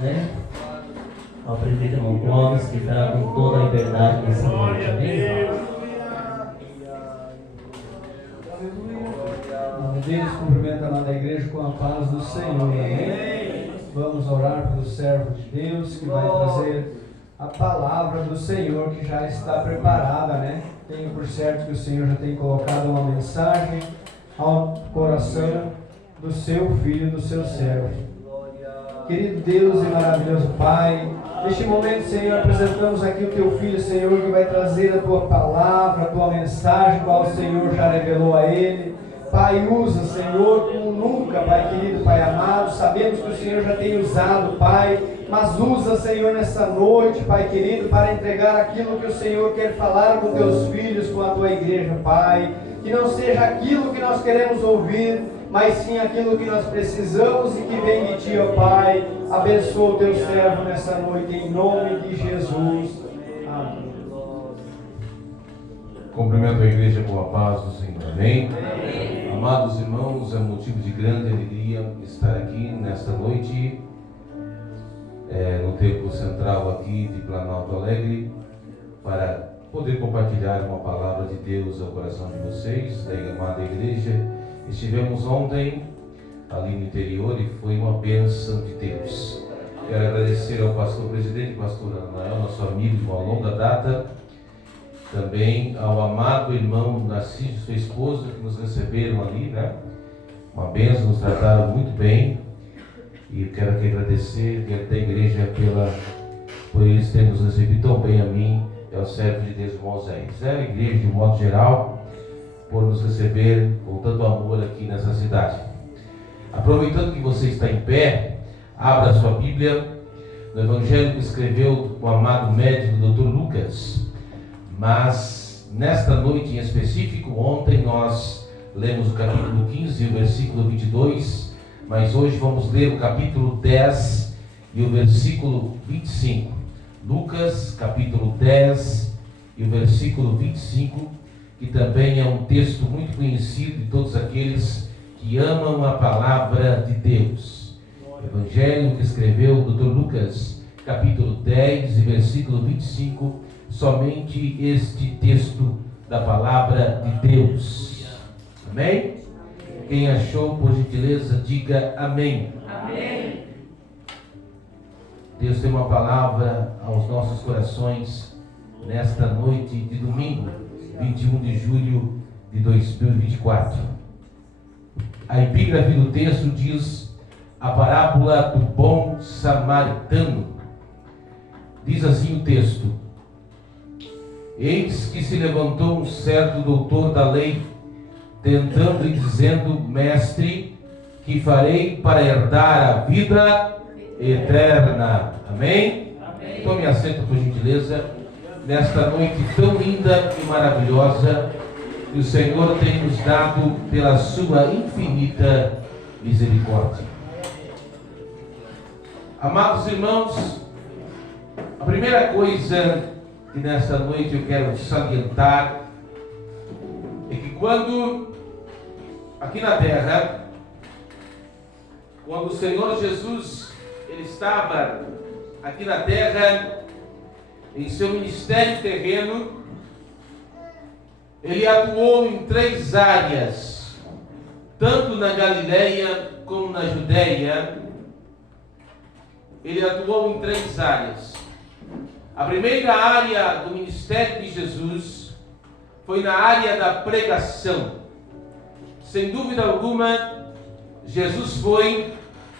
Né? Ao presbítero Clóvis, que estará com toda a liberdade nessa noite. Amém? Deus, cumprimenta a amada igreja com a paz do Senhor. Amém? Vamos orar pelo servo de Deus que vai trazer a palavra do Senhor que já está preparada, né? Tenho por certo que o Senhor já tem colocado uma mensagem ao coração do seu filho, do seu servo. Querido Deus e maravilhoso Pai, neste momento, Senhor, apresentamos aqui o Teu Filho, Senhor, que vai trazer a Tua palavra, a Tua mensagem, qual o Senhor já revelou a Ele. Pai, usa, Senhor, como nunca, Pai querido, Pai amado. Sabemos que o Senhor já tem usado, Pai, mas usa, Senhor, nessa noite, Pai querido, para entregar aquilo que o Senhor quer falar com Teus filhos, com a Tua igreja, Pai. Que não seja aquilo que nós queremos ouvir, mas sim aquilo que nós precisamos e que vem de Ti, ó Pai. Abençoa o Teu servo nessa noite, em nome de Jesus. Amém. Cumprimento a igreja com a paz do Senhor. Amém? Amém. Amados irmãos, é motivo de grande alegria estar aqui nesta noite, no templo central aqui de Planalto Alegre, para poder compartilhar uma palavra de Deus ao coração de vocês, da amada igreja. Estivemos ontem ali no interior e foi uma bênção de Deus. Quero agradecer ao pastor presidente, pastor Anael, nosso amigo de uma longa data, também ao amado irmão Narciso, sua esposa, que nos receberam ali, né? Uma bênção, nos trataram muito bem. E quero aqui agradecer da igreja por eles terem nos recebido tão bem a mim, é o servo de Deus Moisés. É a igreja de modo geral, por nos receber com tanto amor aqui nessa cidade. Aproveitando que você está em pé, abra sua Bíblia no Evangelho que escreveu o amado médico Dr. Lucas. Mas nesta noite em específico, ontem nós lemos o capítulo 15 e o versículo 22, mas hoje vamos ler o capítulo 10 e o versículo 25. Lucas, capítulo 10 e o versículo 25, que também é um texto muito conhecido de todos aqueles que amam a palavra de Deus. Evangelho que escreveu o Dr. Lucas, capítulo 10 e versículo 25, somente este texto da palavra de Deus. Amém? Quem achou, por gentileza, diga amém. Amém. Deus tem uma palavra aos nossos corações nesta noite de domingo, 21 de julho de 2024. A epígrafe do texto diz a parábola do bom samaritano. Diz assim o texto: eis que se levantou um certo doutor da lei, tentando e dizendo: mestre, que farei para herdar a vida eterna? Amém? Amém. Tome assento, por gentileza, nesta noite tão linda e maravilhosa que o Senhor tem nos dado pela sua infinita misericórdia. Amados irmãos, a primeira coisa que nesta noite eu quero salientar é que quando aqui na terra, quando o Senhor Jesus ele estava aqui na terra em seu ministério terreno, ele atuou em 3 áreas, tanto na Galileia como na Judeia. Ele atuou em 3 áreas. A primeira área do ministério de Jesus foi na área da pregação. Sem dúvida alguma, Jesus foi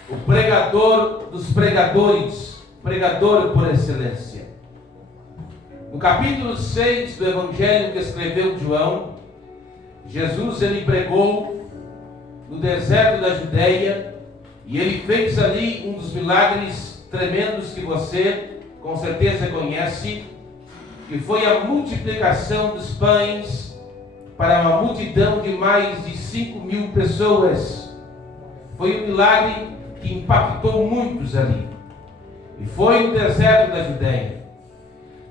o pregador dos pregadores, pregador por excelência. No capítulo 6 do Evangelho que escreveu João, Jesus ele pregou no deserto da Judeia e ele fez ali um dos milagres tremendos que você com certeza conhece, que foi a multiplicação dos pães para uma multidão de mais de 5.000 pessoas. Foi um milagre que impactou muitos ali. E foi no deserto da Judeia.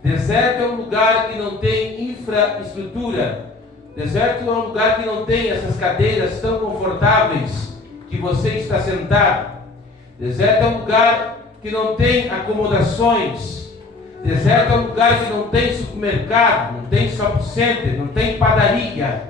Deserto é um lugar que não tem infraestrutura. Deserto é um lugar que não tem essas cadeiras tão confortáveis que você está sentado. Deserto é um lugar que não tem acomodações. Deserto é um lugar que não tem supermercado, não tem shopping center, não tem padaria.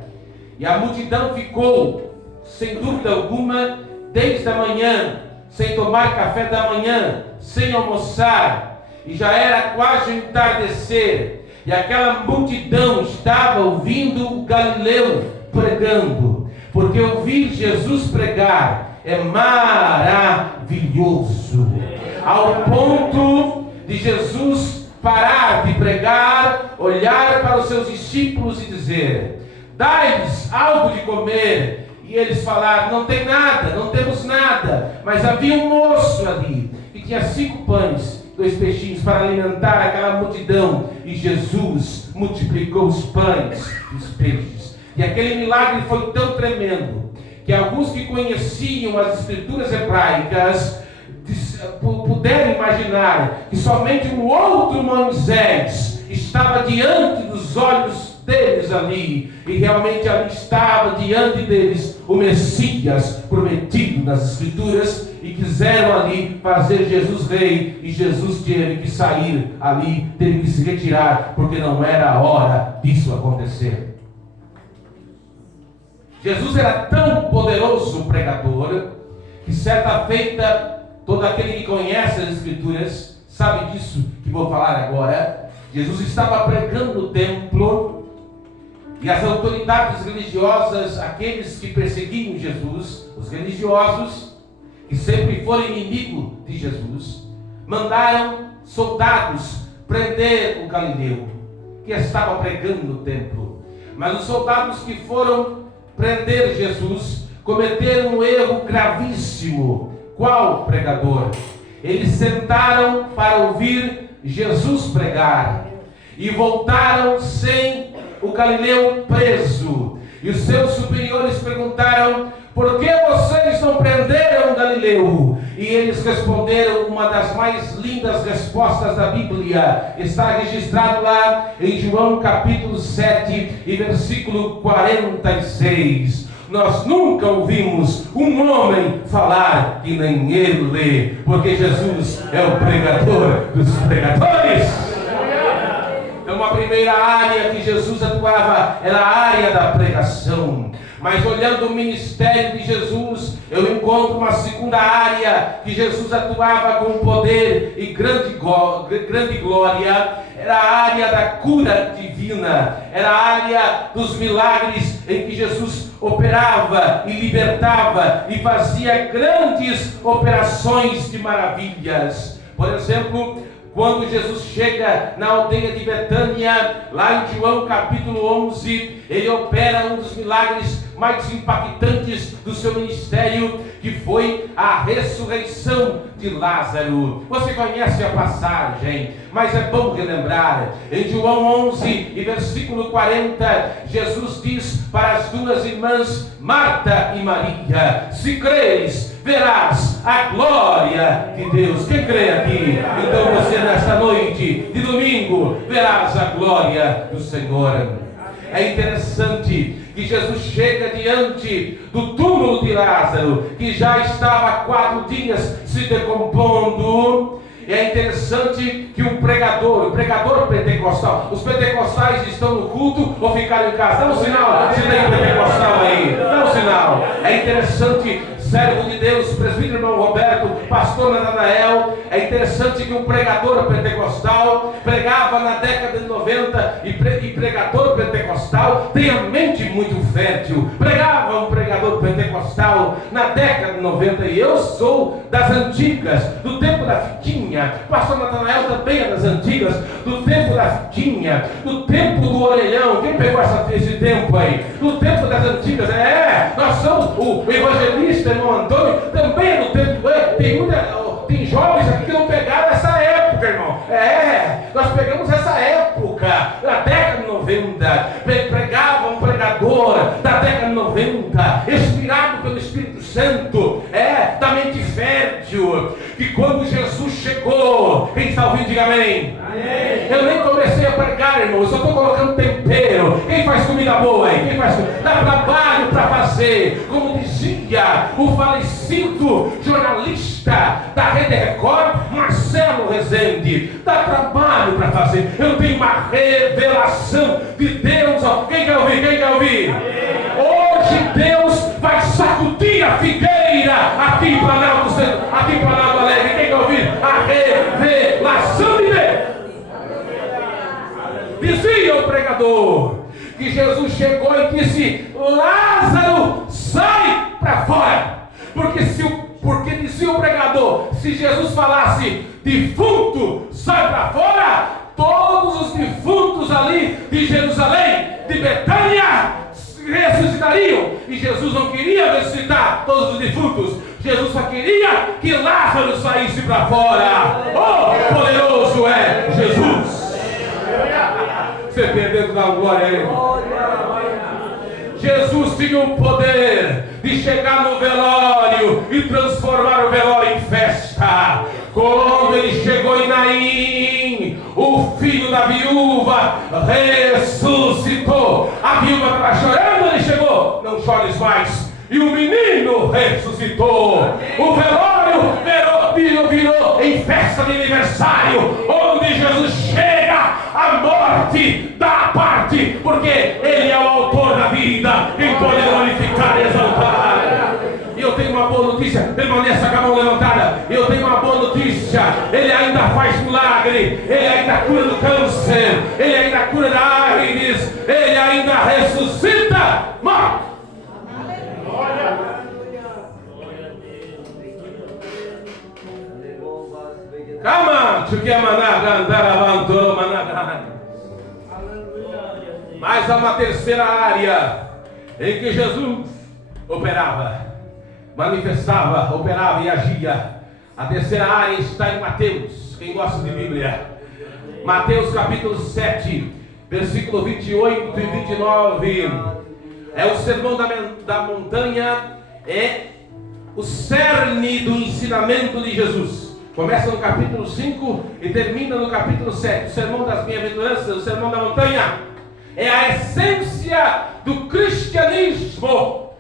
E a multidão ficou, sem dúvida alguma, desde a manhã, sem tomar café da manhã, sem almoçar. E já era quase o entardecer. E aquela multidão estava ouvindo o Galileu pregando. Porque ouvir Jesus pregar é maravilhoso. Ao ponto de Jesus parar de pregar, olhar para os seus discípulos e dizer: dai-lhes algo de comer. E eles falaram: não tem nada, não temos nada. Mas havia um moço ali que tinha 5 pães, 2 peixinhos para alimentar aquela multidão. E Jesus multiplicou os pães e os peixes. E aquele milagre foi tão tremendo que alguns que conheciam as escrituras hebraicas puderam imaginar que somente um outro Moisés estava diante dos olhos deles ali, e realmente ali estava diante deles o Messias prometido nas escrituras, e quiseram ali fazer Jesus rei, e Jesus teve que sair ali, teve que se retirar, porque não era a hora disso acontecer. Jesus era tão poderoso pregador, que certa feita, todo aquele que conhece as escrituras sabe disso que vou falar agora. Jesus estava pregando no templo, e as autoridades religiosas, aqueles que perseguiam Jesus, os religiosos, que sempre foram inimigos de Jesus, mandaram soldados prender o Galileu, que estava pregando no templo. Mas os soldados que foram prender Jesus cometeram um erro gravíssimo. Qual pregador? Eles sentaram para ouvir Jesus pregar e voltaram sem o Galileu preso. E os seus superiores perguntaram: por que vocês não prenderam Galileu? E eles responderam uma das mais lindas respostas da Bíblia. Está registrado lá em João capítulo 7 e versículo 46. Nós nunca ouvimos um homem falar que nem ele lê, porque Jesus é o pregador dos pregadores. Então a primeira área que Jesus atuava era a área da pregação. Mas olhando o ministério de Jesus, eu encontro uma segunda área que Jesus atuava com poder e grande glória. Era a área da cura divina, era a área dos milagres em que Jesus operava e libertava e fazia grandes operações de maravilhas. Por exemplo, quando Jesus chega na aldeia de Betânia, lá em João capítulo 11, ele opera um dos milagres mais impactantes do seu ministério, que foi a ressurreição de Lázaro. Você conhece a passagem, mas é bom relembrar. Em João 11 e versículo 40, Jesus diz para as 2 irmãs, Marta e Maria: se creres, verás a glória de Deus. Quem crê aqui? Então você nesta noite de domingo verás a glória do Senhor. É interessante que Jesus chega diante do túmulo de Lázaro, que já estava há 4 dias se decompondo. E é interessante que o pregador pentecostal, os pentecostais estão no culto ou ficaram em casa? Dá um sinal, se tem pentecostal aí, dá um sinal. É interessante, servo de Deus, presbítero irmão Roberto, pastor Natanael, é interessante que um pregador pentecostal pregava na década de 90 e pregador pentecostal tem a mente muito fértil. Pregava um pregador pentecostal na década de 90, e eu sou das antigas, do tempo da fitinha. Pastor Natanael também é das antigas, do tempo da fitinha, do tempo do orelhão. Quem pegou esse tempo aí? Do tempo das antigas. Nós somos o evangelista irmão Antônio, também é do tempo. Tem jovens aqui que não pegaram essa época, irmão. Nós pegamos essa época, na década de 90. Pregava um pregador da década de 90, inspirado pelo Espírito Santo, da mente fértil, que quando Jesus chegou, quem está ouvindo, diga amém. Amém. Eu nem comecei a pregar, irmão. Eu só estou colocando tempero. Quem faz comida boa aí? Quem faz? Dá trabalho para fazer. Como dizia o falecido jornalista da Rede Record, Marcelo Rezende. Dá trabalho para fazer. Eu tenho uma revelação de Deus. Quem quer ouvir? Quem quer ouvir? Hoje Deus vai sacudir a figueira aqui em Planalto Alegre. Quem quer ouvir? A revelação de Deus. Dizia o pregador que Jesus chegou e disse: Lázaro, sai para fora. Porque dizia o pregador, se Jesus falasse defunto, sai para fora, todos os defuntos ali de Jerusalém, de Betânia, ressuscitariam. E Jesus não queria ressuscitar todos os defuntos. Jesus só queria que Lázaro saísse para fora. Oh, poderoso é Jesus. Você perdendo da glória aí. Jesus tinha o poder de chegar no velório e transformar o velório em festa. Quando ele chegou em Naim, o filho da viúva ressuscitou. A viúva estava chorando, ele chegou: não chores mais. E o menino ressuscitou. O velório virou em festa de aniversário, onde Jesus chega, a morte dá parte, porque Ele é o autor da vida. Quem pode glorificar e exaltar? E eu tenho uma boa notícia, permaneça com a mão levantada. Eu tenho uma boa notícia: Ele ainda faz milagre, Ele ainda cura do câncer, Ele ainda cura da AIDS, Ele ainda ressuscita morte. Mas há uma terceira área em que Jesus operava, manifestava, operava e agia. A terceira área está em Mateus. Quem gosta de Bíblia? Mateus capítulo 7, versículo 28 e 29. É o sermão da montanha, é o cerne do ensinamento de Jesus. Começa no capítulo 5 e termina no capítulo 7. O sermão das bem-aventuranças, o sermão da montanha, é a essência do cristianismo.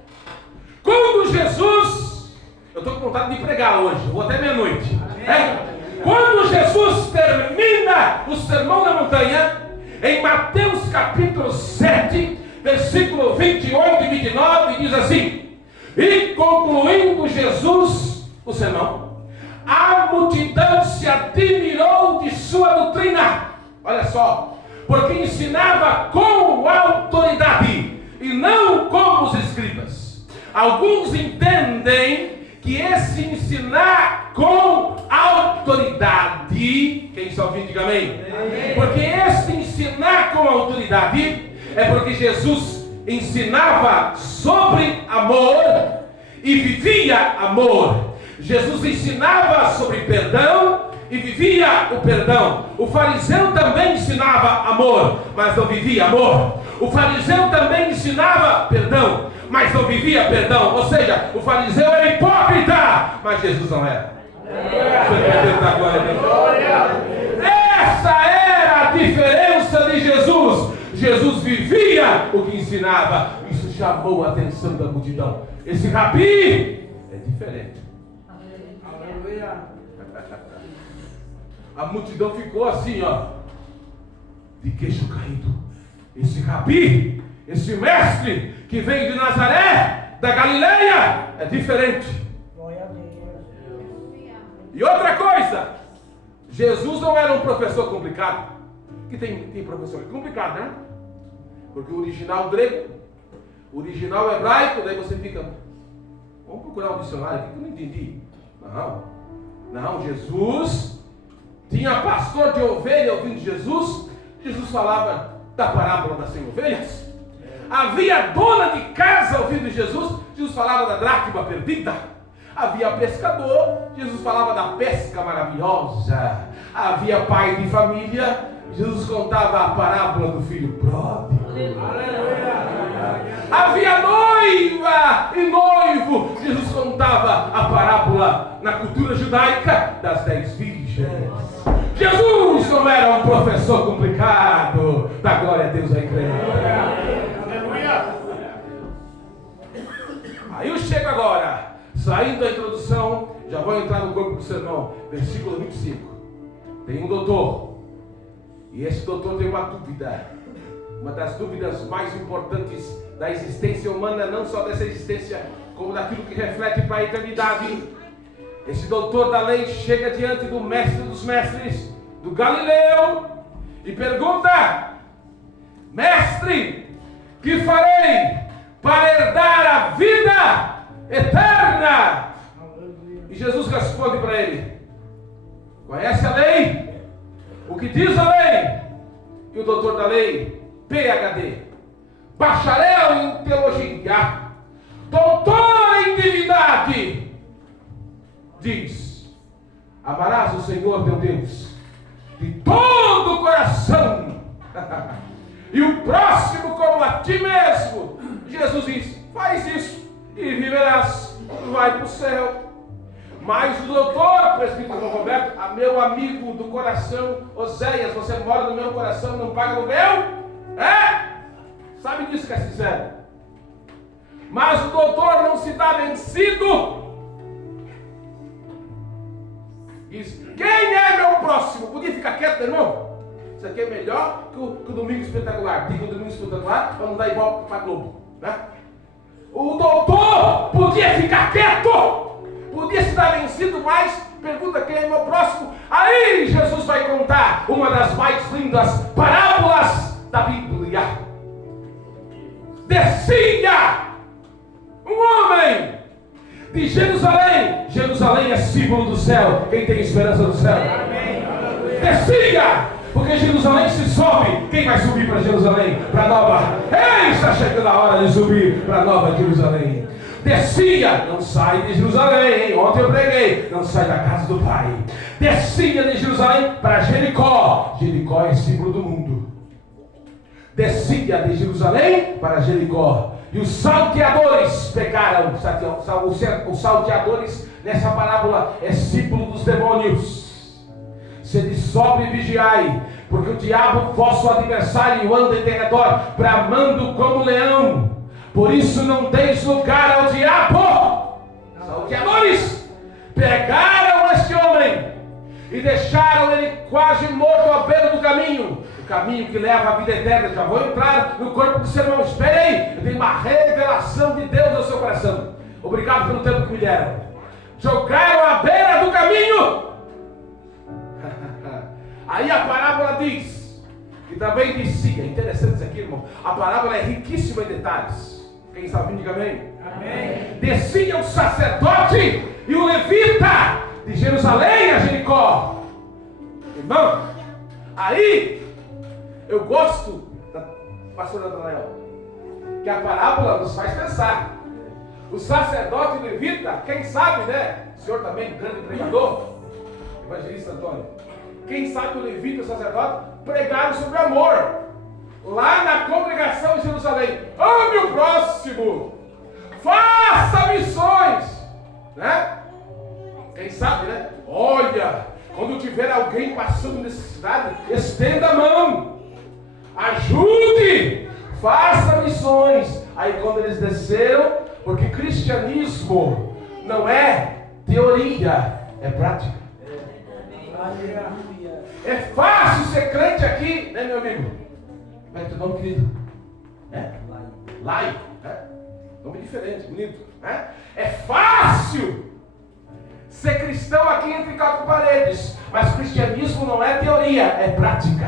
Quando Jesus, eu estou com vontade de pregar hoje, vou até meia-noite. Quando Jesus termina o sermão da montanha, em Mateus capítulo 7, versículo 28 e 29, diz assim: e concluindo Jesus o sermão, a multidão se admirou de sua doutrina. Olha só, porque ensinava com autoridade e não como os escribas. Alguns entendem que esse ensinar com autoridade, quem só ouviu, diga amém. Porque esse ensinar com autoridade é porque Jesus ensinava sobre amor e vivia amor. Jesus ensinava sobre perdão e vivia o perdão. O fariseu também ensinava amor, mas não vivia amor. O fariseu também ensinava perdão, mas não vivia perdão. Ou seja, o fariseu era hipócrita, mas Jesus não era. Essa era a diferença de Jesus. Jesus vivia o que ensinava. Isso chamou a atenção da multidão. Esse rabi é diferente. A multidão ficou assim, ó, de queixo caído. Esse rabi, esse mestre que vem de Nazaré, da Galileia, é diferente. E outra coisa, Jesus não era um professor complicado. Que tem professor complicado, né? Porque o original grego, o original hebraico, daí você fica, vamos procurar um dicionário aqui que eu não entendi. Não, Jesus tinha pastor de ovelha ouvindo Jesus. Jesus falava da parábola das 100 ovelhas. Havia dona de casa ouvindo Jesus. Jesus falava da dracma perdida. Havia pescador. Jesus falava da pesca maravilhosa. Havia pai de família. Jesus contava a parábola do filho pródigo. Havia noiva e noivo. Jesus contava a parábola na cultura judaica das 10 virgens. Jesus não era um professor complicado. Dá glória a Deus aí, crente. Aí eu chego agora, saindo da introdução, já vou entrar no corpo do sermão, versículo 25. Tem um doutor, e esse doutor tem uma dúvida, uma das dúvidas mais importantes da existência humana, não só dessa existência, como daquilo que reflete para a eternidade. Esse doutor da lei chega diante do mestre dos mestres, do Galileu, e pergunta: mestre, que farei para herdar a vida eterna? E Jesus responde para ele: conhece a lei? O que diz a lei? E o doutor da lei, PhD, bacharel em teologia, doutor em divindade, diz: amarás o Senhor teu Deus de todo o coração e o próximo como a ti mesmo. Jesus diz: faz isso e viverás, vai para o céu. Mas o doutor, presbítero João Roberto, meu amigo do coração, Oséias, você mora no meu coração, não paga no meu? Sabe disso que é sincero. Mas o doutor não se dá vencido. Diz: quem é meu próximo? Podia ficar quieto, irmão? Isso aqui é melhor que o Domingo Espetacular. Diga o Domingo Espetacular para não dar igual para a Globo, né? O doutor podia ficar quieto, podia se dar vencido, mas pergunta: quem é meu próximo? Aí Jesus vai contar uma das mais lindas parábolas da Bíblia. Descia um homem de Jerusalém. Jerusalém é símbolo do céu. Quem tem esperança do céu? Amém. Descia, porque Jerusalém se sobe. Quem vai subir para Jerusalém? Para Nova. Ei, está chegando a hora de subir para Nova Jerusalém. Descia, não sai de Jerusalém, hein? Ontem eu preguei, não sai da casa do Pai. Descia de Jerusalém para Jericó. Jericó é símbolo do mundo. Descia de Jerusalém para Jericó. E os salteadores pecaram. Os salteadores nessa parábola é símbolo dos demônios. Sede sobre e vigiai, porque o diabo, vosso adversário, anda em derredor, bramando como leão. Por isso não deis lugar ao diabo. Salteadores pegaram este homem e deixaram ele quase morto à beira do caminho. O caminho que leva à vida eterna. Já vou entrar no corpo do sermão. Espere aí, eu tenho uma revelação de Deus no seu coração. Obrigado pelo tempo que me deram. Jogaram à beira do caminho. Aí a parábola diz, que também dizia, interessante isso aqui, irmão, a parábola é riquíssima em detalhes. Quem está ouvindo, diga amém. Amém. Descia o sacerdote e o levita de Jerusalém a Jericó. Irmão, aí eu gosto da pastora Daniel, que a parábola nos faz pensar. O sacerdote e o levita, quem sabe, né? O senhor também, grande pregador, evangelista Antônio. Quem sabe o levita e o sacerdote pregaram sobre amor lá na congregação de Jerusalém. Ame o próximo, faça missões, né? Quem sabe, né? Olha, quando tiver alguém passando necessidade, estenda a mão, ajude, faça missões. Aí quando eles desceram, porque cristianismo não é teoria, é prática. É fácil ser crente aqui, né, meu amigo? Como é teu nome, querido? Lai. Nome diferente, bonito. É fácil ser cristão aqui entre quatro paredes. Mas cristianismo não é teoria, é prática.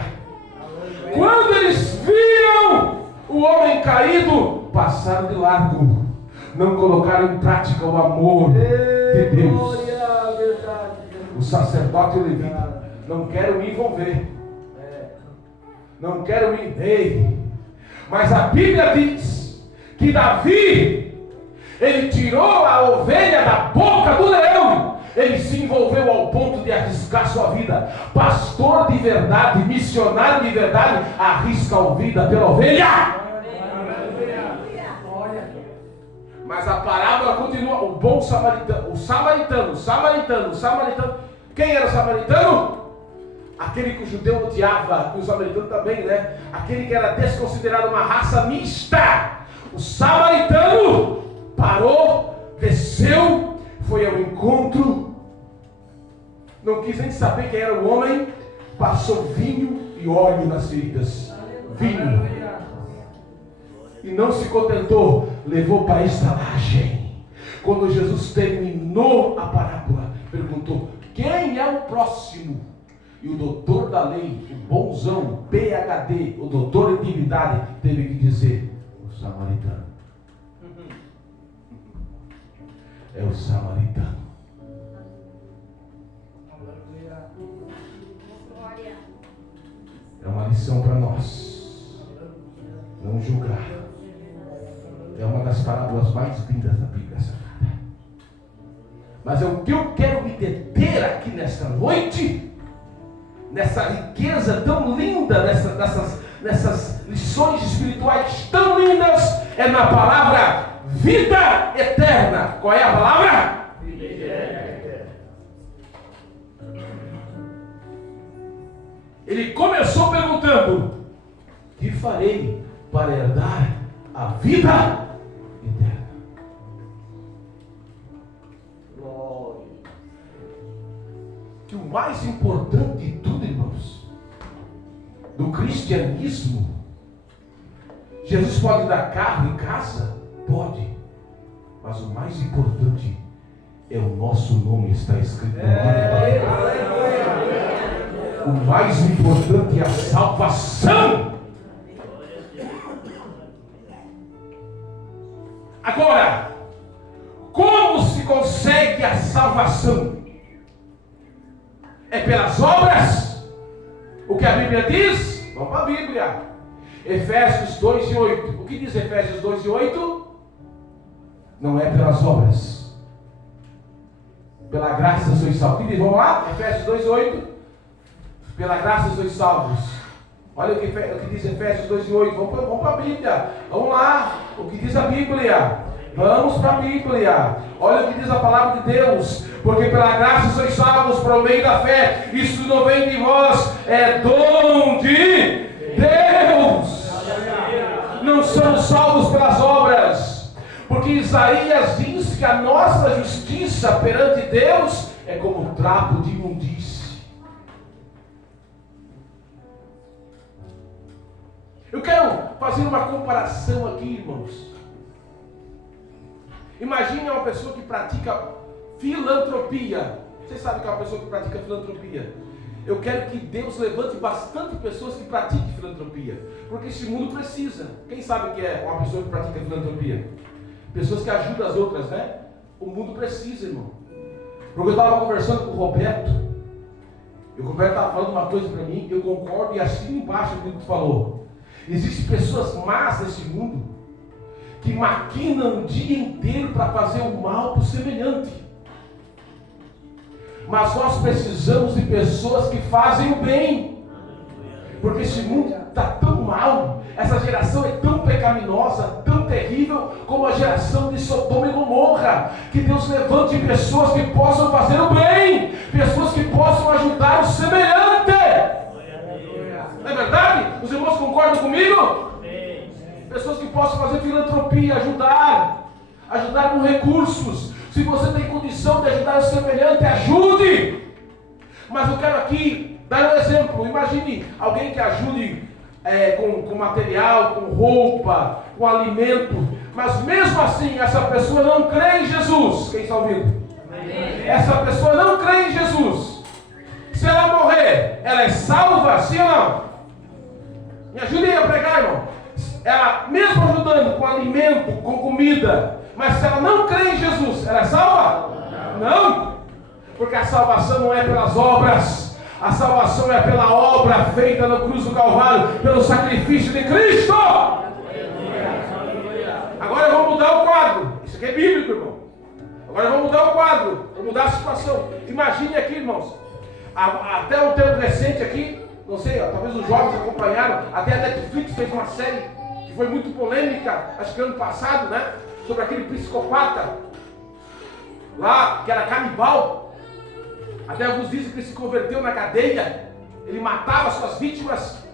Quando eles viram o homem caído, passaram de largo. Não colocaram em prática o amor de Deus. O sacerdote e o levita: não quero me envolver, não quero me envolver. Mas a Bíblia diz que Davi, ele tirou a ovelha da boca do leão. Ele se envolveu ao ponto de arriscar sua vida. Pastor de verdade, missionário de verdade, arrisca a vida pela ovelha. Mas a parábola continua. O bom samaritano, o samaritano. Quem era o samaritano? aquele que o judeu odiava, e os americanos também, né? Aquele que era desconsiderado uma raça mista. O samaritano parou, desceu, foi ao encontro, não quis nem saber quem era o homem, passou vinho e óleo nas feridas. Vinho. E não se contentou, levou para a estalagem. Quando Jesus terminou a parábola, perguntou: quem é o próximo? E o doutor da lei, o bonzão, PhD, o doutor em divindade, teve que dizer: o samaritano. É o samaritano. É uma lição para nós. Não julgar. É uma das parábolas mais lindas da Bíblia Sagrada. Mas é o que eu quero me deter aqui nesta noite, nessa riqueza tão linda, nessas lições espirituais tão lindas, é na palavra vida eterna. Qual é a palavra? Vida eterna. Ele começou perguntando: que farei para herdar a vida eterna? Glória. Que o mais importante de tudo, irmãos, do cristianismo, Jesus pode dar carro e casa? Pode. Mas o mais importante é o nosso nome estar escrito no livro da vida. O mais importante é a salvação. Agora, como se consegue a salvação? É pelas obras? O que a Bíblia diz? Vamos para a Bíblia. Efésios 2:8. O que diz Efésios 2:8? Não é pelas obras. Pela graça sois salvos. Vamos lá? Efésios 2:8. Pela graça sois salvos. Olha o que diz Efésios 2:8. Vamos para a Bíblia. Vamos lá. O que diz a Bíblia? Vamos para a Bíblia. Olha o que diz a palavra de Deus. Porque pela graça sois salvos por meio da fé. Isso não vem de vós, é dom de Deus. Não somos salvos pelas obras. Porque Isaías diz que a nossa justiça perante Deus é como trapo de imundície. Eu quero fazer uma comparação aqui, irmãos. Imagine uma pessoa que pratica filantropia. Vocês sabem que é uma pessoa que pratica filantropia. Eu quero que Deus levante bastante pessoas que pratiquem filantropia. Porque esse mundo precisa. Quem sabe que é uma pessoa que pratica filantropia? Pessoas que ajudam as outras, né? O mundo precisa, irmão. Porque eu estava conversando com o Roberto. E o Roberto estava falando uma coisa para mim. Eu concordo e assino embaixo do que tu falou. Existem pessoas más nesse mundo que maquinam o dia inteiro para fazer o mal para o semelhante. Mas nós precisamos de pessoas que fazem o bem. Porque esse mundo está tão mal, essa geração é tão pecaminosa, tão terrível como a geração de Sodoma e Gomorra. Que Deus levante pessoas que possam fazer o bem, pessoas que possam ajudar o semelhante. Não é verdade? Os irmãos concordam comigo? Pessoas que possam fazer filantropia, ajudar com recursos. Se você tem condição de ajudar o semelhante, ajude. Mas eu quero aqui dar um exemplo. Imagine alguém que ajude com material, com roupa, com alimento, mas mesmo assim essa pessoa não crê em Jesus. Quem está ouvindo? Essa pessoa não crê em Jesus. Se ela morrer, ela é salva, sim ou não? Me ajudem a pregar, irmão. Ela, mesmo ajudando com alimento, com comida, mas se ela não crê em Jesus, ela é salva? Não. Porque a salvação não é pelas obras. A salvação é pela obra feita na cruz do Calvário, pelo sacrifício de Cristo. Agora vamos mudar o quadro. Isso aqui é bíblico, irmão. Agora vamos mudar o quadro, vamos mudar a situação. Imagine aqui, irmãos, até um tempo recente aqui, não sei, talvez os jovens acompanharam, até a Netflix fez uma série que foi muito polêmica, acho que ano passado, né? Sobre aquele psicopata lá, que era canibal. Até alguns dizem que ele se converteu na cadeia. ele matava as suas vítimas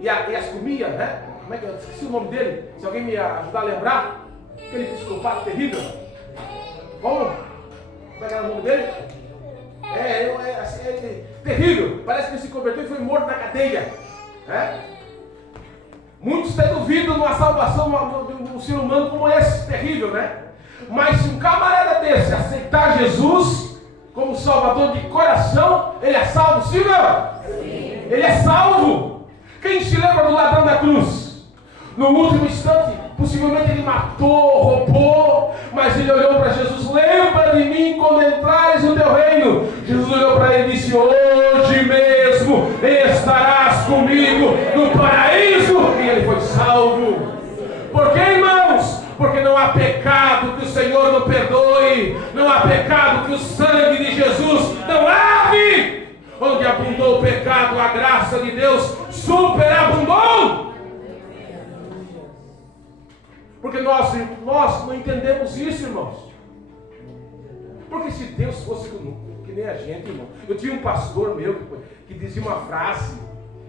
e as comia, né? Como é que eu esqueci o nome dele? Se alguém me ajudar a lembrar, aquele psicopata terrível. Como é que era o nome dele? Terrível. Parece que ele se converteu e foi morto na cadeia. Muitos têm duvido numa salvação de um ser humano como esse, terrível, né? Mas se um camarada desse aceitar Jesus como Salvador de coração, ele é salvo, sim ou não? Sim. Ele é salvo. Quem se lembra do ladrão da cruz? No último instante, possivelmente ele matou, roubou, mas ele olhou para Jesus: lembra de mim quando entrares no teu reino. Jesus olhou para ele e disse: hoje mesmo estarás comigo no paraíso. E ele foi salvo. Por quê, irmãos? Porque não há pecado que o Senhor não perdoe, não há pecado que o sangue de Jesus não lave. Onde abundou o pecado, a graça de Deus superabundou. Porque nós não entendemos isso, irmãos. Porque se Deus fosse que nem a gente, irmão. Eu tinha um pastor meu que dizia uma frase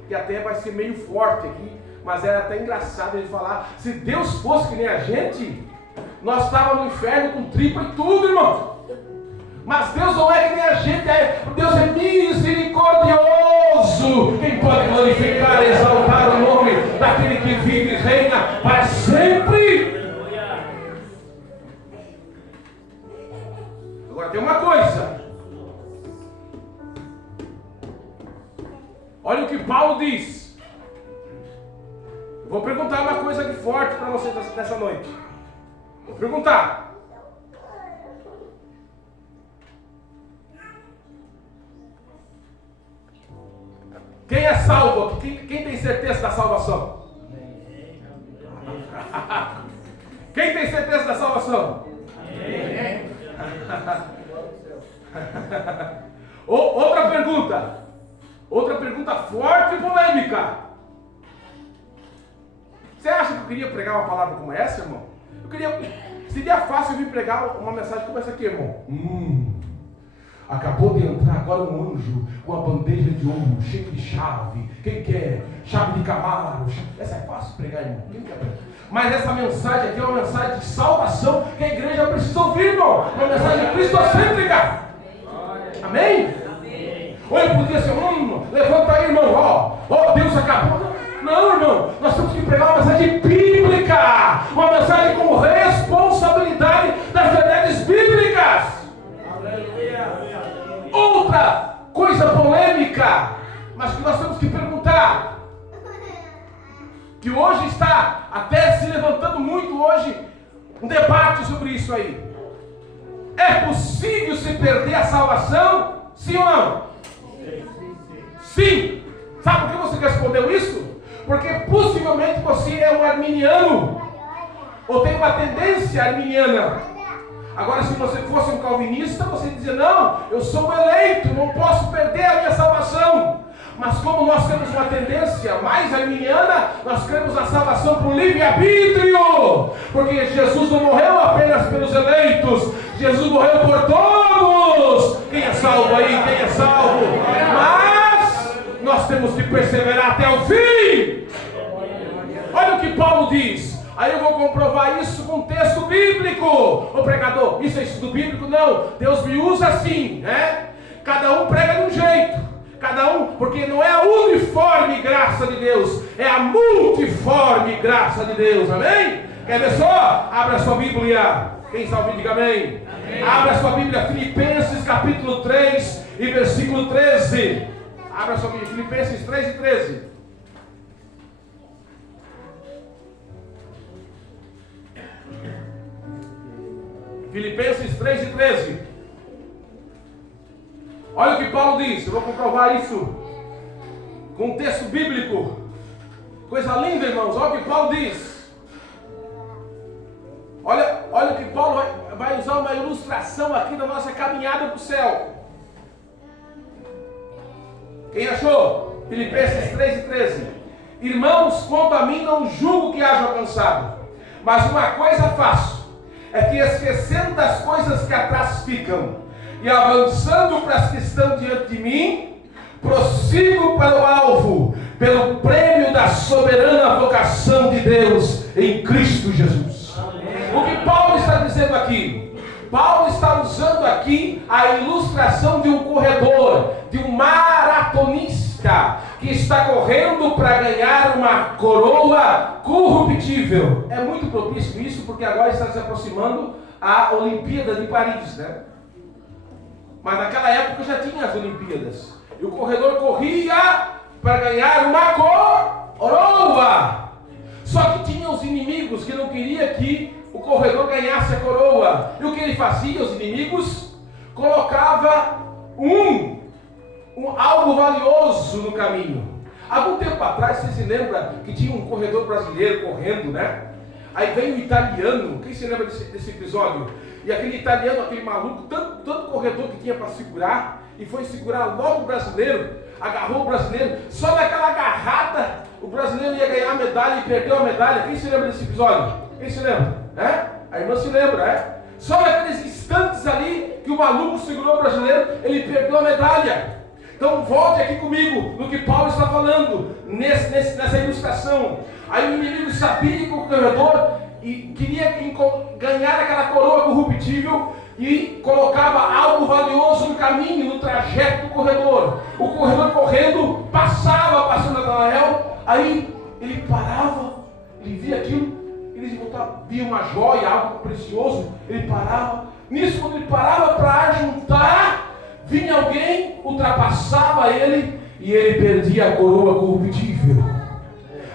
que até vai ser meio forte aqui, mas era até engraçado ele falar: se Deus fosse que nem a gente, nós estávamos no inferno com tripa e tudo, irmão. Mas Deus não é que nem a gente, Deus é misericordioso. Quem pode glorificar e exaltar o nome daquele que vive e reina para sempre? Agora tem uma coisa. Olha o que Paulo diz. Eu vou perguntar uma coisa aqui forte para vocês nessa noite. Vou perguntar. Quem é salvo aqui? Quem tem certeza da salvação? Quem tem certeza da salvação? Outra pergunta. Outra pergunta forte e polêmica. Você acha que eu queria pregar uma palavra como essa, irmão? Seria fácil eu vir pregar uma mensagem como essa aqui, irmão. Acabou de entrar agora um anjo com uma bandeja de ouro, cheio de chave. Quem quer? Chave de cavalo. Essa é fácil pregar, irmão. Quem quer pregar? Mas essa mensagem aqui é uma mensagem de salvação que a igreja precisa ouvir, irmão. Uma mensagem cristocêntrica. Amém? Ou ele podia ser: levanta aí, irmão. Deus acabou. Não, irmão. Nós temos que pregar uma mensagem bíblica. Uma mensagem com responsabilidade das verdades bíblicas. Outra coisa polêmica, mas que nós temos que perguntar, que hoje está até se levantando muito hoje um debate sobre isso aí: é possível se perder a salvação? Sim ou não? Sim. Sabe por que você respondeu isso? Porque possivelmente você é um arminiano, ou tem uma tendência arminiana. Agora, se você fosse um calvinista, você dizia: não, eu sou eleito, não posso perder a minha salvação. Mas como nós temos uma tendência mais arminiana, nós cremos na salvação por livre-arbítrio. Porque Jesus não morreu apenas pelos eleitos, Jesus morreu por todos. Quem é salvo aí? Quem é salvo? Mas nós temos que perseverar até o fim. Olha o que Paulo diz. Aí eu vou comprovar isso com um texto bíblico. Ô pregador, isso é estudo bíblico? Não, Deus me usa assim, né? Cada um prega de um jeito, cada um, porque não é a uniforme graça de Deus, é a multiforme graça de Deus, amém? Quer ver só? Abra sua Bíblia. Quem está ouvindo, diga amém. Amém. Abra sua Bíblia, Filipenses capítulo 3 e versículo 13. Abra sua Bíblia, Filipenses 3 e 13. Filipenses 3 e 13. Olha o que Paulo diz. Eu vou comprovar isso com um texto bíblico. Coisa linda, irmãos. Olha o que Paulo diz. Olha o que Paulo vai usar uma ilustração aqui da nossa caminhada para o céu. Quem achou? Filipenses 3 e 13. Irmãos, quanto a mim não julgo que haja alcançado, mas uma coisa faço, é que esquecendo das coisas que atrás ficam e avançando para as que estão diante de mim, prossigo para o alvo, pelo prêmio da soberana vocação de Deus em Cristo Jesus. O que Paulo está dizendo aqui? Paulo está usando aqui a ilustração de um corredor, de um maratonista que está correndo para ganhar uma coroa corruptível. É muito propício isso, porque agora está se aproximando a Olimpíada de Paris, né? Mas naquela época já tinha as Olimpíadas. E o corredor corria para ganhar uma coroa. Só que tinha os inimigos que não queriam que o corredor ganhasse a coroa. E o que ele fazia, os inimigos? Colocava algo valioso no caminho. Algum tempo atrás, você se lembra que tinha um corredor brasileiro correndo, né? Aí veio um italiano, quem se lembra desse episódio? E aquele italiano, aquele maluco, tanto corredor que tinha para segurar, e foi segurar logo o brasileiro, agarrou o brasileiro, só naquela agarrada, o brasileiro ia ganhar a medalha e perdeu a medalha. Quem se lembra desse episódio? Quem se lembra? A irmã se lembra, Só naqueles instantes ali que o maluco segurou o brasileiro, ele perdeu a medalha. Então volte aqui comigo no que Paulo está falando, nessa ilustração. Aí o inimigo sabia que o corredor queria ganhar aquela coroa corruptível e colocava algo valioso no caminho, no trajeto do corredor. O corredor correndo, passando Natanael, aí ele parava, ele via aquilo, ele via uma joia, algo precioso, ele parava. Nisso, quando ele parava para juntar, vinha alguém, ultrapassava ele e ele perdia a coroa corruptível.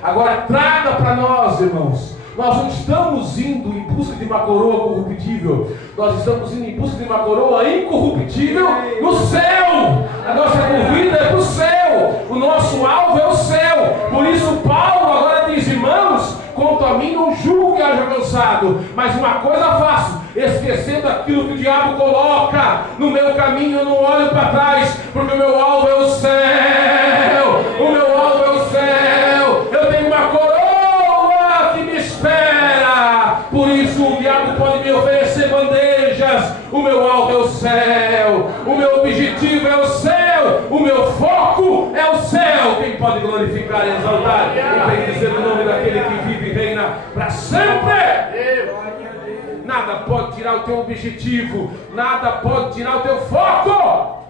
Agora traga para nós, irmãos, nós não estamos indo em busca de uma coroa corruptível, nós estamos indo em busca de uma coroa incorruptível no céu. A nossa corrida é para o céu, o nosso alvo é o céu. Por isso Paulo agora diz: irmãos, quanto a mim não julgo que haja cansado, mas uma coisa faço, esquecendo aquilo que o diabo coloca no meu caminho, eu não olho para trás, porque o meu alvo é o céu, o meu alvo é o céu. Eu tenho uma coroa que me espera, por isso o diabo pode me oferecer bandejas. O meu alvo é o céu, o meu objetivo é o céu, o meu foco é o céu. Quem pode glorificar e exaltar e bendizer o nome daquele que vive e reina para sempre? Nada pode tirar o teu objetivo, nada pode tirar o teu foco.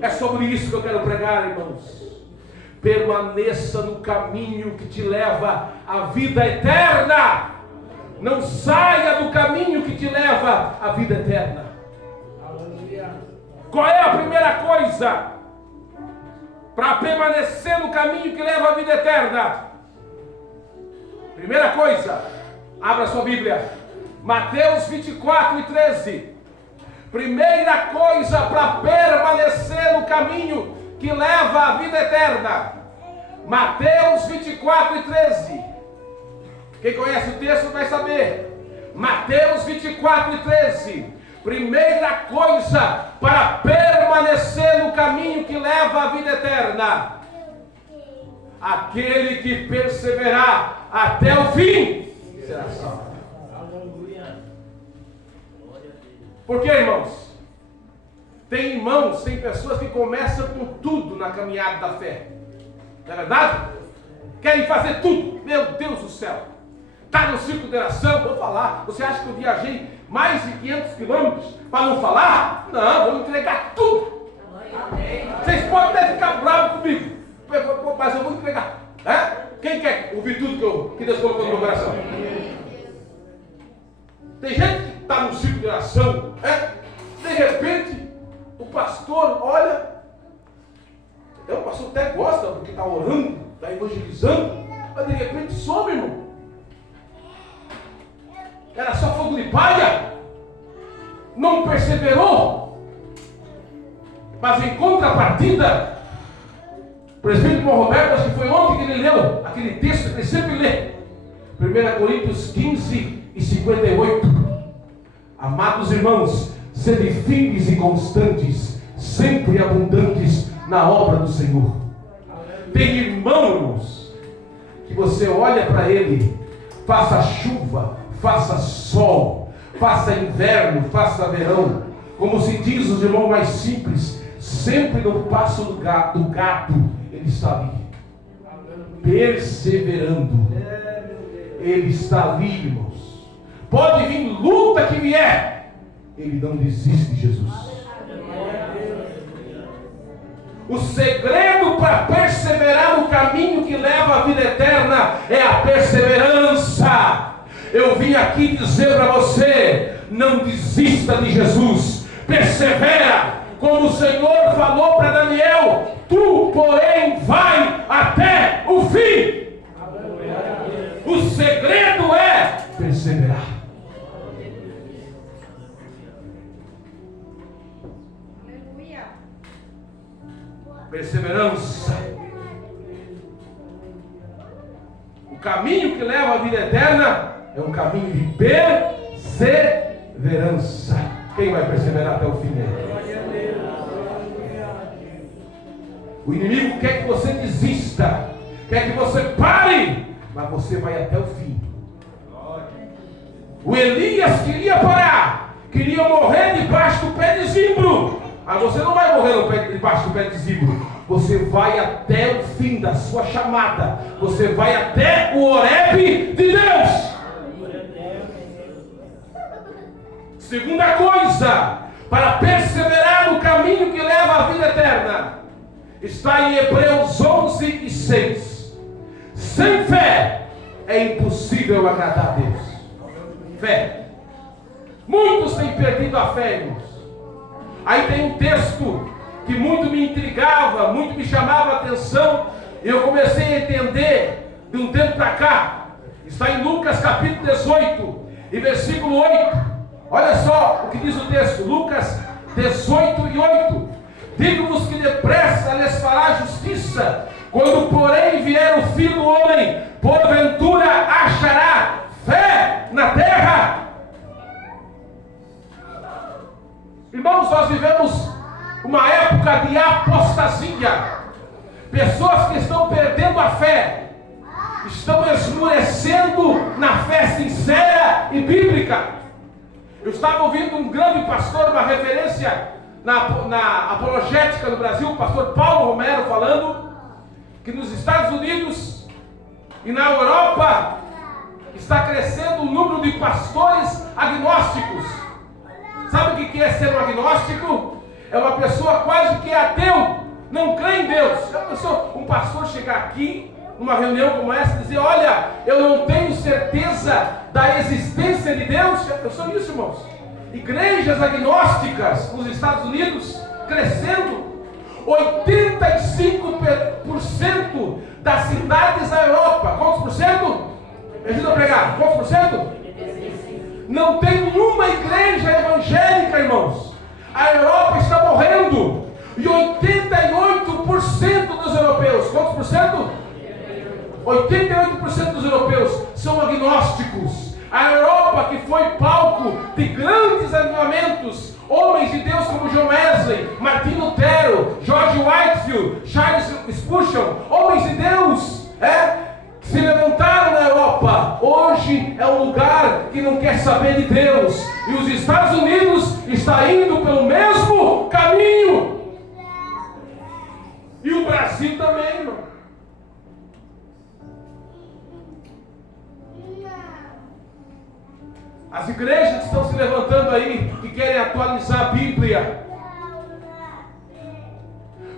É sobre isso que eu quero pregar, irmãos. Permaneça no caminho que te leva à vida eterna. Não saia do caminho que te leva à vida eterna. Qual é a primeira coisa para permanecer no caminho que leva à vida eterna? Primeira coisa, abra sua Bíblia, Mateus 24 e 13. Primeira coisa para permanecer no caminho que leva à vida eterna. Mateus 24 e 13. Quem conhece o texto vai saber. Mateus 24 e 13. Primeira coisa para permanecer no caminho que leva à vida eterna: aquele que perseverar até o fim será salvo. Por que, irmãos? Tem irmãos, tem pessoas que começam com tudo na caminhada da fé. Não é verdade? Querem fazer tudo. Meu Deus do céu. Está no círculo de oração, vou falar. Você acha que eu viajei mais de 500 quilômetros para não falar? Não, vou entregar tudo. Vocês podem até ficar bravos comigo, mas eu vou entregar. Quem quer ouvir tudo que Deus colocou no meu coração? Tem gente que está no círculo de oração, de repente o pastor olha, o pastor até gosta porque está orando, está evangelizando, mas de repente some, irmão. Era só fogo de palha, não perseverou. Mas em contrapartida, o presbítero João Roberto, acho que foi ontem que ele leu aquele texto que ele sempre lê, 1 Coríntios 15 e 58. Amados irmãos, sede firmes e constantes, sempre abundantes na obra do Senhor. Tem irmãos que você olha para ele, faça chuva, faça sol, faça inverno, faça verão, como se diz os irmãos mais simples, sempre no passo do gato, Ele está ali, perseverando. Ele está ali, irmãos. Pode vir luta que vier, Ele não desiste, Jesus. O segredo para perseverar no caminho que leva à vida eterna é a perseverança. Eu vim aqui dizer para você: não desista de Jesus, persevera, como o Senhor falou para Daniel: tu, porém, vai até o fim. O segredo é perseverar. Perseverança. O caminho que leva à vida eterna é um caminho de perseverança. Quem vai perseverar até o fim dele? O inimigo quer que você desista, quer que você pare, mas você vai até o fim. O Elias queria parar, queria morrer debaixo do pé de zimbro. Mas você não vai morrer debaixo do pé de zimbro. Você vai até o fim da sua chamada. Você vai até o Horebe de Deus. Segunda coisa, para perseverar no caminho que leva à vida eterna, está em Hebreus 11:6. Sem fé é impossível agradar a Deus. Fé. Muitos têm perdido a fé, irmãos. Aí tem um texto que muito me intrigava, muito me chamava a atenção, e eu comecei a entender de um tempo para cá. Está em Lucas capítulo 18 e versículo 8. Olha só o que diz o texto, Lucas 18:8. Digo-vos que depressa lhes fará justiça, quando porém vier o Filho do Homem, porventura achará fé na terra. Irmãos, nós vivemos uma época de apostasia. Pessoas que estão perdendo a fé, estão esmorecendo na fé sincera e bíblica. Eu estava ouvindo um grande pastor, uma referência na apologética no Brasil, o pastor Paulo Romero, falando que nos Estados Unidos e na Europa está crescendo o número de pastores agnósticos. Sabe o que é ser um agnóstico? É uma pessoa quase que ateu, não crê em Deus. Já pensou um pastor chegar aqui, numa reunião como essa, e dizer: olha, eu não tenho certeza da existência de Deus? Já pensou nisso, irmãos? Igrejas agnósticas nos Estados Unidos crescendo. 85% das cidades da Europa, quantos por cento? Me ajuda a pregar, quantos por cento? Não tem nenhuma igreja evangélica, irmãos. A Europa está morrendo. E 88% dos europeus, quantos por cento? 88% dos europeus são agnósticos. A Europa, que foi palco de grandes avivamentos, homens de Deus como John Wesley, Martin Lutero, George Whitefield, Charles Spurgeon, homens de Deus, se levantaram na Europa. Hoje é um lugar que não quer saber de Deus. E os Estados Unidos está indo pelo mesmo caminho. E o Brasil também, irmão. As igrejas estão se levantando aí, que querem atualizar a Bíblia.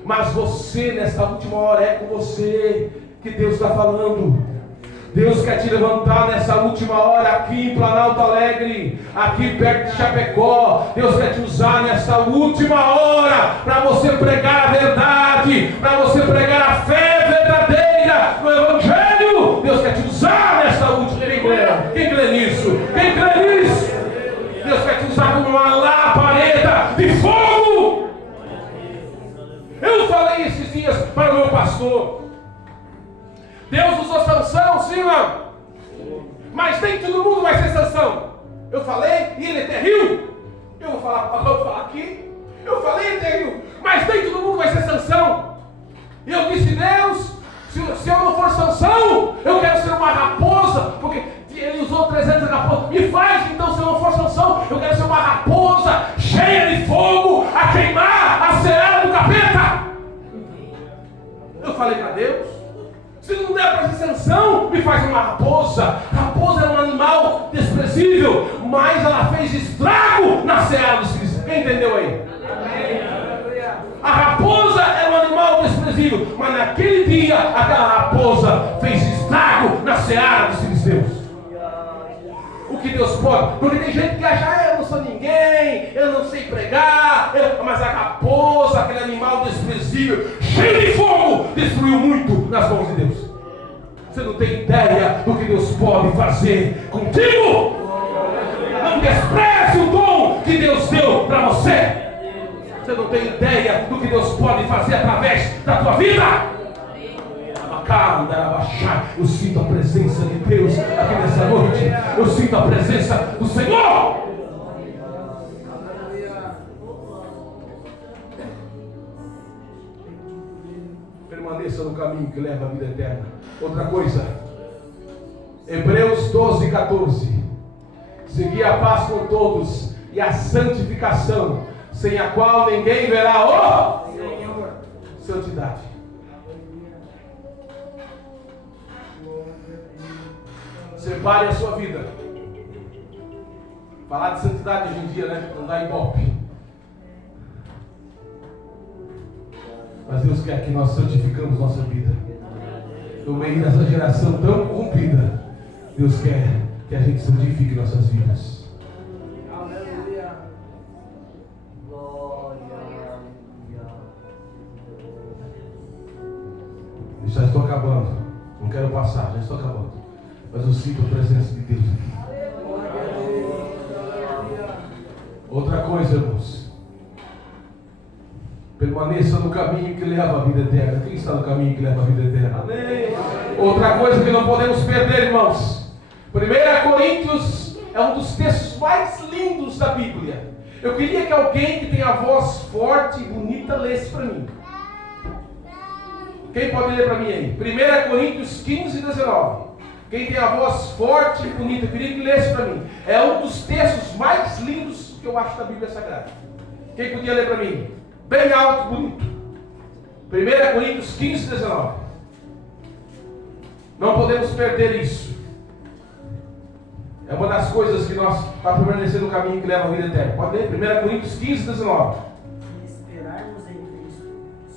Mas você, nesta última hora, é com você que Deus está falando. Deus quer te levantar nessa última hora aqui em Planalto Alegre, aqui perto de Chapecó. Deus quer te usar nessa última hora para você pregar a verdade, para você pregar a fé verdadeira no Evangelho. Deus quer te usar nessa última hora. Quem crê nisso? Quem crê nisso? Deus quer te usar como uma labareda de fogo. Eu falei esses dias para o meu pastor: Deus usou Sansão, sim, não? Mas nem todo mundo vai ser Sansão. Eu falei e ele até riu. Eu vou falar aqui. Eu falei e ele até riu. Mas nem todo mundo vai ser Sansão. E eu disse: Deus, se eu não for Sansão, eu quero ser uma raposa. Porque ele usou 300 raposas. Me faz então, se eu não for Sansão, eu quero ser uma raposa cheia de fogo, a queimar a cereal do Eu falei para Deus. Se não der para atenção, me faz uma raposa. Raposa é um animal desprezível, mas ela fez estrago na seara dos filhos. Quem entendeu aí? A raposa é um animal desprezível, mas naquele dia aquela raposa fez estrago na seara dos filisteus. O que Deus pode? Porque tem gente que acha, eu não sou ninguém, eu não sei pregar, mas a raposa, aquele animal desprezível, cheio de fogo, destruiu muito nas mãos de Deus. Você não tem ideia do que Deus pode fazer contigo. Não despreze o dom que Deus deu para você. Você não tem ideia do que Deus pode fazer através da tua vida. Eu sinto a presença de Deus aqui nessa noite. Eu sinto a presença do Senhor. Permaneça no caminho que leva à vida eterna. Outra coisa, Hebreus 12, 14. Segui a paz com todos e a santificação, sem a qual ninguém verá o Senhor. Santidade. Separe a sua vida. Falar de santidade hoje em dia, né? Não dá ibope. Mas Deus quer que nós santificamos nossa vida. No meio dessa geração tão corrompida, Deus quer que a gente santifique nossas vidas. Aleluia. Já estou acabando. Não quero passar, já estou acabando. Mas eu sinto a presença de Deus aqui. Outra coisa, irmãos. Permaneça no caminho que leva à vida eterna. Quem está no caminho que leva à vida eterna? Amém. Outra coisa que não podemos perder, irmãos. 1 Coríntios é um dos textos mais lindos da Bíblia. Eu queria que alguém que tem a voz forte e bonita lesse para mim. Quem pode ler para mim aí? 1 Coríntios 15, 19. Quem tem a voz forte e bonita, eu queria que lesse para mim. É um dos textos mais lindos que eu acho da Bíblia Sagrada. Quem podia ler para mim? Bem alto, bonito. 1 Coríntios 15, 19. Não podemos perder isso. É uma das coisas que nós, para permanecer no caminho que leva à vida eterna. Pode ler? 1 Coríntios 15, 19. Se esperarmos em Cristo,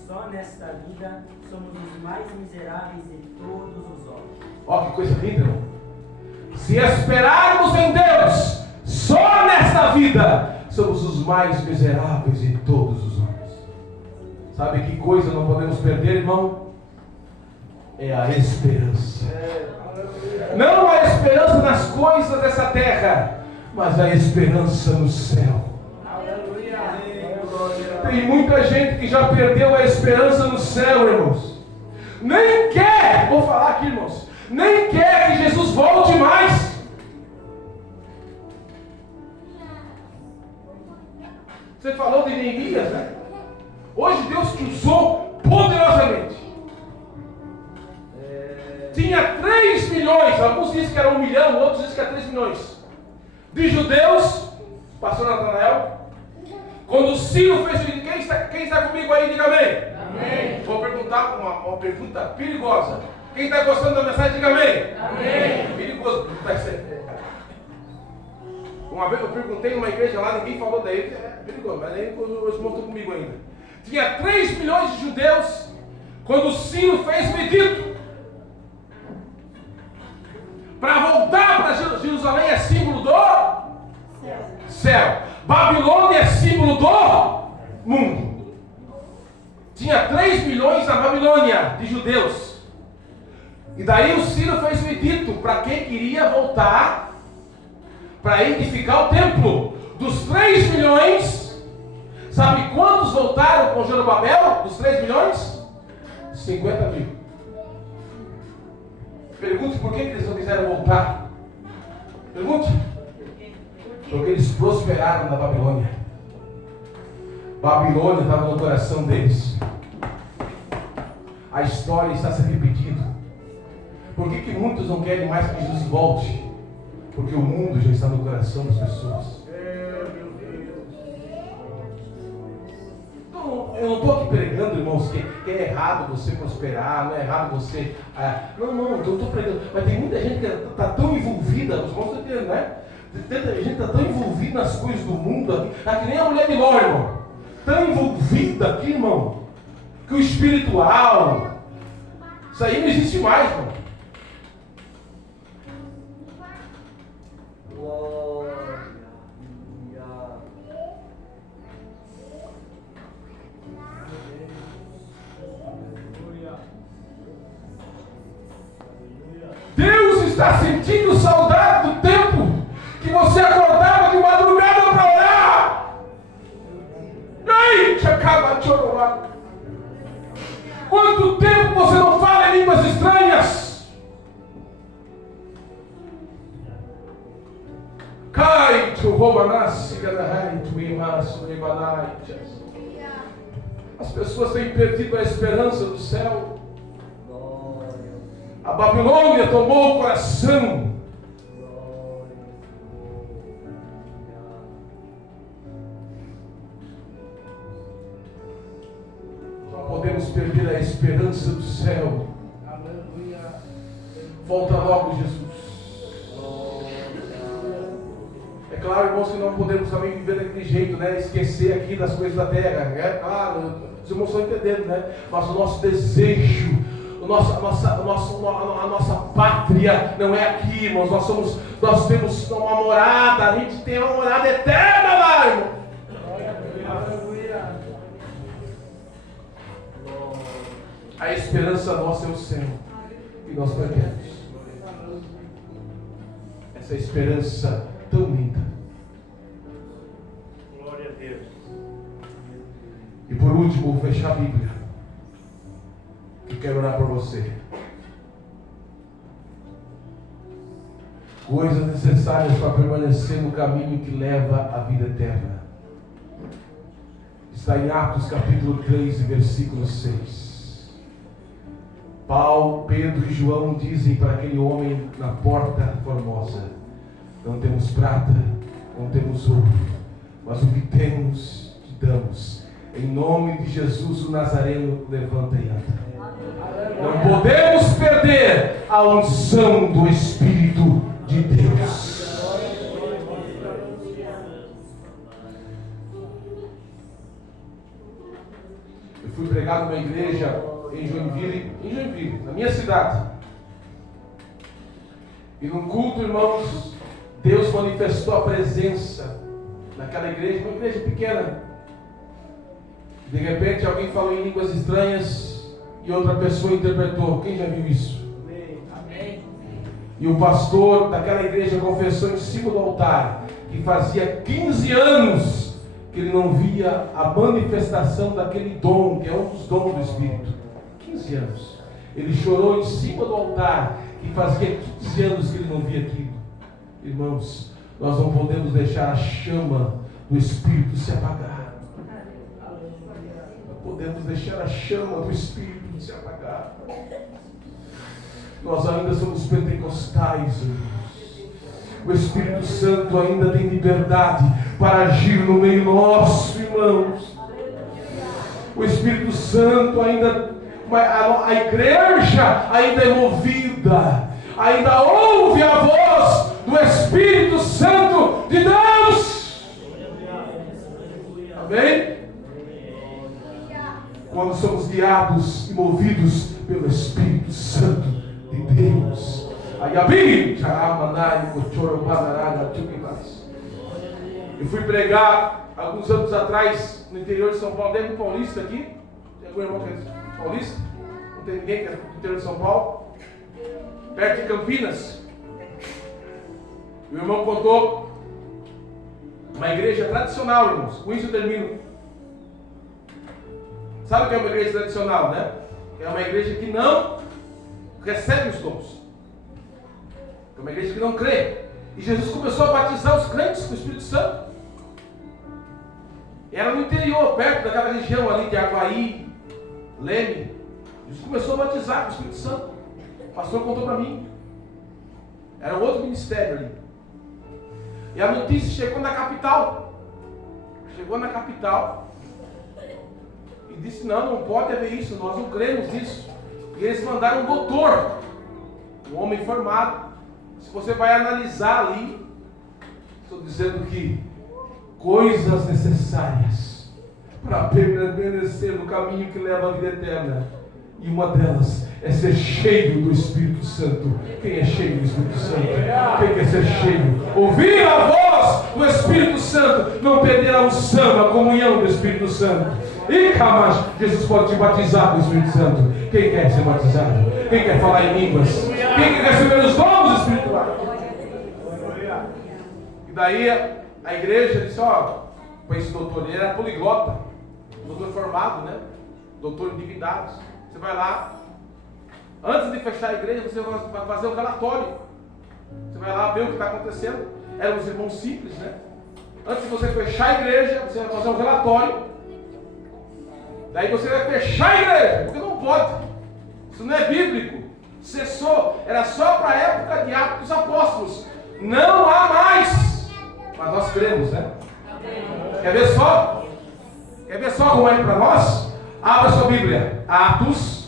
só nesta vida somos os mais miseráveis de todos os homens. Olha que coisa linda, irmão. Se esperarmos em Deus, só nesta vida, somos os mais miseráveis de todos os homens. Sabe que coisa não podemos perder, irmão? É a esperança. Não a esperança nas coisas dessa terra, mas a esperança no céu. Tem muita gente que já perdeu a esperança no céu, irmãos. Nem quer, vou falar aqui, irmãos, nem quer que Jesus volte mais. Você falou de Neemias, né? Hoje Deus te usou poderosamente. Tinha 3 milhões, alguns dizem que era 1 milhão, outros dizem que era 3 milhões de judeus, pastor Natanael. Quando Ciro fez o quem está comigo aí, diga amém. Amém. Vou perguntar uma pergunta perigosa. Quem está gostando da mensagem, diga amém. Amém. Perigoso, vai ser. Uma vez eu perguntei numa igreja lá, ninguém falou daí, é perigoso, mas aí os irmãos estão comigo ainda. Tinha 3 milhões de judeus quando Ciro fez o edito. Para voltar para Jerusalém é símbolo do céu. Babilônia é símbolo do mundo. Tinha 3 milhões na Babilônia de judeus. E daí o Ciro fez o edito para quem queria voltar para edificar o templo. Dos 3 milhões, sabe quantos voltaram com Zorobabel? Dos 3 milhões? 50 mil. Pergunte por que eles não quiseram voltar. Pergunte. Porque eles prosperaram na Babilônia. Babilônia estava no coração deles. A história está se repetindo. Por que muitos não querem mais que Jesus volte? Porque o mundo já está no coração das pessoas. Então, eu não estou aqui pregando, irmãos, que é errado você prosperar, não é errado você... não estou pregando. Mas tem muita gente que está tão envolvida, os irmãos estão entendendo, né? Tanta gente está tão envolvida nas coisas do mundo aqui, que nem a mulher de Ló, irmão. Tão envolvida aqui, irmão, que o espiritual, isso aí não existe mais, irmão. Deus está sentindo saudade do tempo que você acordava de madrugada para orar. Ei, te acaba de chorar. Quanto tempo você não fala em línguas estranhas? Cai, tu roubanassi, gadahai, tu imasso, rebanai. As pessoas têm perdido a esperança do céu. A Babilônia tomou o coração. Não podemos perder a esperança do céu. Volta logo, Jesus. É claro, irmãos, que não podemos também viver daquele jeito, né? Esquecer aqui das coisas da terra. É claro, os irmãos estão entendendo, né? Mas o nosso desejo, a nossa pátria não é aqui, irmãos. Nós temos uma morada, a gente tem uma morada eterna lá, irmão. A esperança nossa é o céu, e nós perdemos essa esperança tão linda. Glória a Deus. E por último, vou fechar a Bíblia. Eu quero orar por você. Coisas necessárias para permanecer no caminho que leva à vida eterna. Está em Atos capítulo 3, versículo 6. Paulo, Pedro e João dizem para aquele homem na porta formosa: não temos prata, não temos ouro, mas o que temos te damos. Em nome de Jesus o Nazareno, levanta e anda. Não podemos perder a unção do Espírito de Deus. Eu fui pregar numa igreja em Joinville, na minha cidade. E num culto, irmãos, Deus manifestou a presença naquela igreja, uma igreja pequena. De repente alguém falou em línguas estranhas e outra pessoa interpretou. Quem já viu isso? Amém. E o pastor daquela igreja confessou em cima do altar que fazia 15 anos que ele não via a manifestação daquele dom, que é um dos dons do Espírito. 15 anos. Ele chorou em cima do altar que fazia 15 anos que ele não via aquilo. Irmãos, nós não podemos deixar a chama do Espírito se apagar. Não podemos deixar a chama do Espírito se apagar. Nós ainda somos pentecostais, irmãos. O Espírito Santo ainda tem liberdade para agir no meio nosso, irmãos. O Espírito Santo ainda, a igreja ainda é movida, ainda ouve a voz do Espírito Santo de Deus. Amém? Quando somos guiados e movidos pelo Espírito Santo de Deus. Eu fui pregar alguns anos atrás no interior de São Paulo. Tem algum paulista aqui? Tem algum irmão que é paulista? Não tem ninguém que é do interior de São Paulo? Perto de Campinas. O irmão contou uma igreja tradicional, irmãos. Com isso eu termino. Sabe o que é uma igreja tradicional, né? É uma igreja que não recebe os dons. É uma igreja que não crê. E Jesus começou a batizar os crentes com o Espírito Santo. Era no interior, perto daquela região ali de Aguaí, Leme. Jesus começou a batizar com o Espírito Santo. O pastor contou para mim. Era outro ministério ali. E a notícia chegou na capital. e disse: não pode haver isso, nós não cremos nisso. E eles mandaram um doutor, um homem formado. Se você vai analisar ali, estou dizendo que coisas necessárias para permanecer no caminho que leva à vida eterna, e uma delas é ser cheio do Espírito Santo. Quem é cheio do Espírito Santo? Quem quer ser cheio? Ouvir a voz do Espírito Santo, não perder a unção, a comunhão do Espírito Santo. E mas Jesus pode te batizar do Espírito Santo. Quem quer ser batizado? Quem quer falar em línguas? Quem quer receber os dons espirituais? E daí a igreja disse: ó, para esse doutor, ele era poliglota, doutor formado, né? Doutor em divindades. Você vai lá, antes de fechar a igreja, você vai fazer um relatório. Você vai lá ver o que está acontecendo. Eram os irmãos simples, né? Antes de você fechar a igreja, você vai fazer um relatório. Daí você vai fechar a igreja, porque não pode. Isso não é bíblico. Cessou. Era só para a época de Atos dos Apóstolos. Não há mais. Mas nós cremos, né? Quer ver só? Quer ver só como é para nós? Abra sua Bíblia. Atos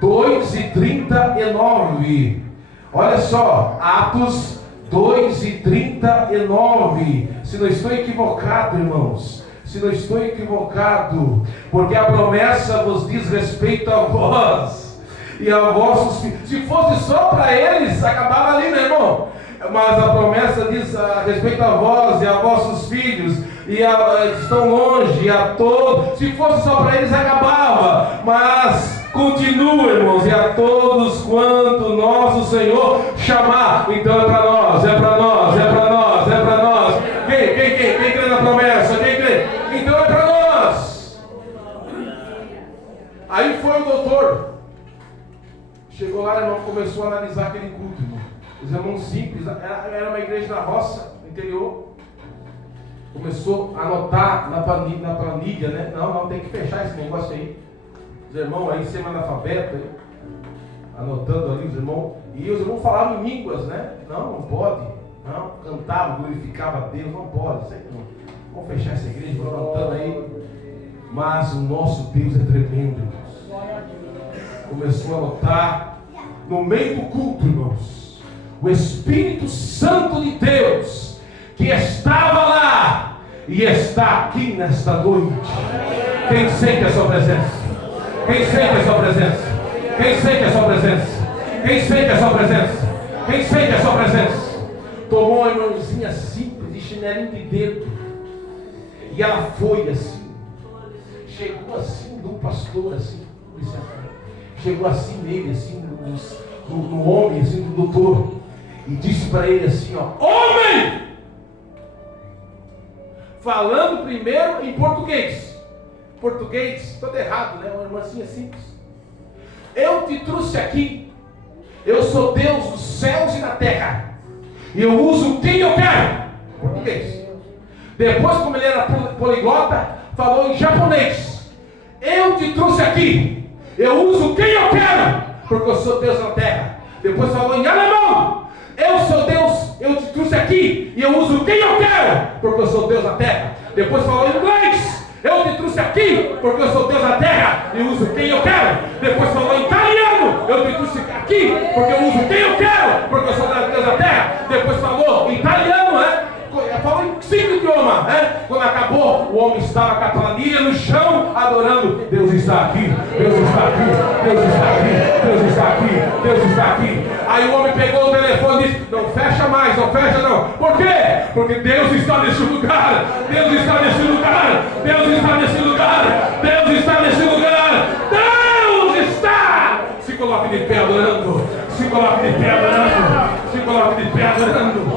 2:39. Olha só. Atos 2:39. Se não estou equivocado, irmãos. Se não estou equivocado. Porque a promessa vos diz respeito a vós e a vossos filhos. Se fosse só para eles, acabava ali, né, irmão? Mas a promessa diz a respeito a vós e a vossos filhos, e estão longe, a todos. Se fosse só para eles, acabava. Mas continua, irmãos, e a todos quanto nosso Senhor chamar. Então é para nós, é para nós, é para nós, é para nós. Quem crê na promessa? Quem crê? Então é para nós. Aí foi o doutor. Chegou lá, irmão, começou a analisar aquele culto, irmão. Os irmãos simples, era uma igreja na roça, no interior. Começou a anotar na planilha, né? Não, tem que fechar esse negócio aí. Os irmãos aí, semi-analfabeto, anotando ali os irmãos. E os irmãos falavam em línguas, né? Não pode. Não, cantava, glorificava a Deus, não pode. Isso aí não. Vamos fechar essa igreja, vamos anotando aí. Mas o nosso Deus é tremendo, irmãos. Começou a anotar no meio do culto, irmãos. O Espírito Santo de Deus, que estava lá e está aqui nesta noite. Quem sente a sua presença? Quem sente a sua presença? Quem sente a sua presença? Quem sente a sua presença? Quem sente a sua presença? Tomou uma irmãzinha simples de chinelinho de dedo, e ela foi assim. Chegou assim de um pastor assim, chegou assim nele, assim, no homem, assim, do doutor. E disse para ele assim, ó: homem! Falando primeiro em português. Português, todo errado, né? Uma irmãzinha simples. Eu te trouxe aqui. Eu sou Deus dos céus e da terra. E eu uso quem eu quero. Português. Depois, como ele era poliglota, falou em japonês. Eu te trouxe aqui. Eu uso quem eu quero. Porque eu sou Deus na terra. Depois falou em alemão. Eu sou Deus, eu te trouxe aqui e eu uso quem eu quero, porque eu sou Deus na terra. Depois falou em inglês. Eu te trouxe aqui, porque eu sou Deus na terra e uso quem eu quero. Depois falou em italiano. Eu te trouxe aqui, porque eu uso quem eu quero, porque eu sou Deus na terra. Depois falou em italiano, né? Falou em 5 idiomas, né? Quando acabou, o homem estava com a planilha no chão, adorando. Deus está aqui, Deus está aqui, Deus está aqui, Deus está aqui, Deus está aqui. Aí o homem pegou o telefone e disse: não fecha mais, não fecha não. Por quê? Porque Deus está nesse lugar. Deus está nesse lugar. Deus está nesse lugar. Deus está nesse lugar. Deus está. Se coloque de pé adorando. Se coloque de pé adorando. Se coloque de pé adorando.